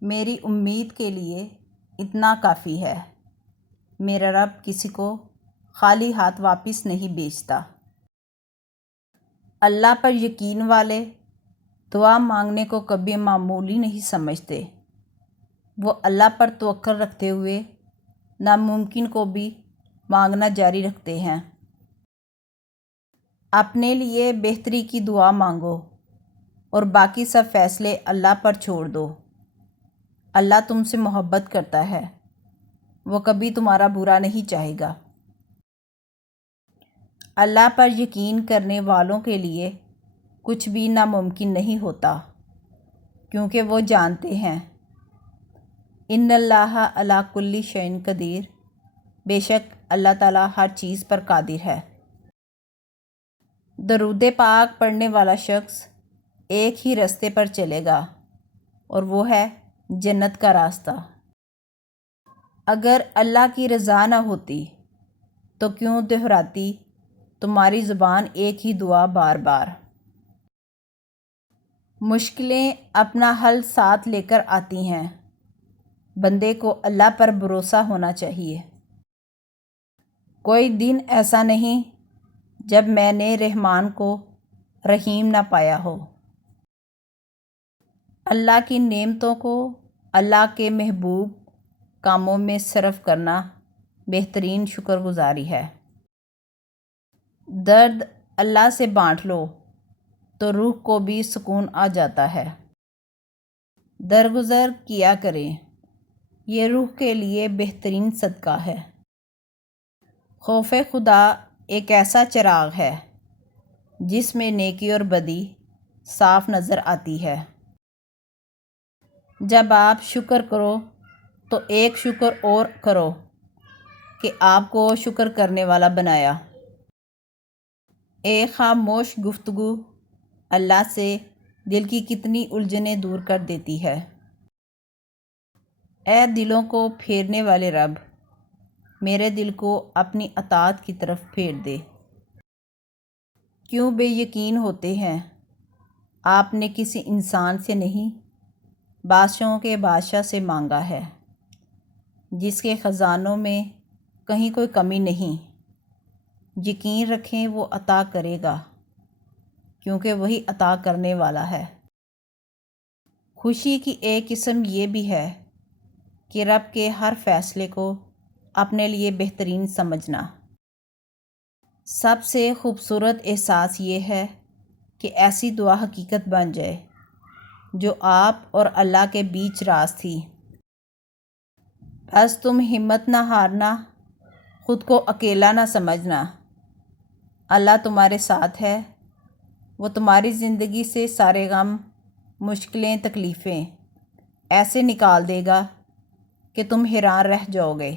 میری امید کے لیے اتنا کافی ہے۔ میرا رب کسی کو خالی ہاتھ واپس نہیں بھیجتا۔ اللہ پر یقین والے دعا مانگنے کو کبھی معمولی نہیں سمجھتے۔ وہ اللہ پر توکل رکھتے ہوئے ناممکن کو بھی مانگنا جاری رکھتے ہیں۔ اپنے لیے بہتری کی دعا مانگو اور باقی سب فیصلے اللہ پر چھوڑ دو۔ اللہ تم سے محبت کرتا ہے، وہ کبھی تمہارا برا نہیں چاہے گا۔ اللہ پر یقین کرنے والوں کے لیے کچھ بھی ناممکن نہیں ہوتا، کیونکہ وہ جانتے ہیں ان اللہ علی کل شیء قدیر، بے شک اللہ تعالیٰ ہر چیز پر قادر ہے۔ درود پاک پڑھنے والا شخص ایک ہی راستے پر چلے گا اور وہ ہے جنت کا راستہ۔ اگر اللہ کی رضا نہ ہوتی تو کیوں دہراتی تمہاری زبان ایک ہی دعا بار بار۔ مشکلیں اپنا حل ساتھ لے کر آتی ہیں، بندے کو اللہ پر بھروسہ ہونا چاہیے۔ کوئی دن ایسا نہیں جب میں نے رحمان کو رحیم نہ پایا ہو۔ اللہ کی نعمتوں کو اللہ کے محبوب کاموں میں صرف کرنا بہترین شکر گزاری ہے۔ درد اللہ سے بانٹ لو تو روح کو بھی سکون آ جاتا ہے۔ درگزر کیا کریں، یہ روح کے لیے بہترین صدقہ ہے۔ خوف خدا ایک ایسا چراغ ہے جس میں نیکی اور بدی صاف نظر آتی ہے۔ جب آپ شکر کرو تو ایک شکر اور کرو کہ آپ کو شکر کرنے والا بنایا۔ ایک خاموش گفتگو اللہ سے دل کی کتنی الجھنیں دور کر دیتی ہے۔ اے دلوں کو پھیرنے والے رب، میرے دل کو اپنی اطاعت کی طرف پھیر دے۔ کیوں بے یقین ہوتے ہیں؟ آپ نے کسی انسان سے نہیں، بادشاہوں کے بادشاہ سے مانگا ہے، جس کے خزانوں میں کہیں کوئی کمی نہیں۔ یقین رکھیں وہ عطا کرے گا، کیونکہ وہی عطا کرنے والا ہے۔ خوشی کی ایک قسم یہ بھی ہے کہ رب کے ہر فیصلے کو اپنے لیے بہترین سمجھنا۔ سب سے خوبصورت احساس یہ ہے کہ ایسی دعا حقیقت بن جائے جو آپ اور اللہ کے بیچ راز تھی۔ بس تم ہمت نہ ہارنا، خود کو اکیلا نہ سمجھنا۔ اللہ تمہارے ساتھ ہے، وہ تمہاری زندگی سے سارے غم، مشکلیں، تکلیفیں ایسے نکال دے گا کہ تم حیران رہ جاؤ گے۔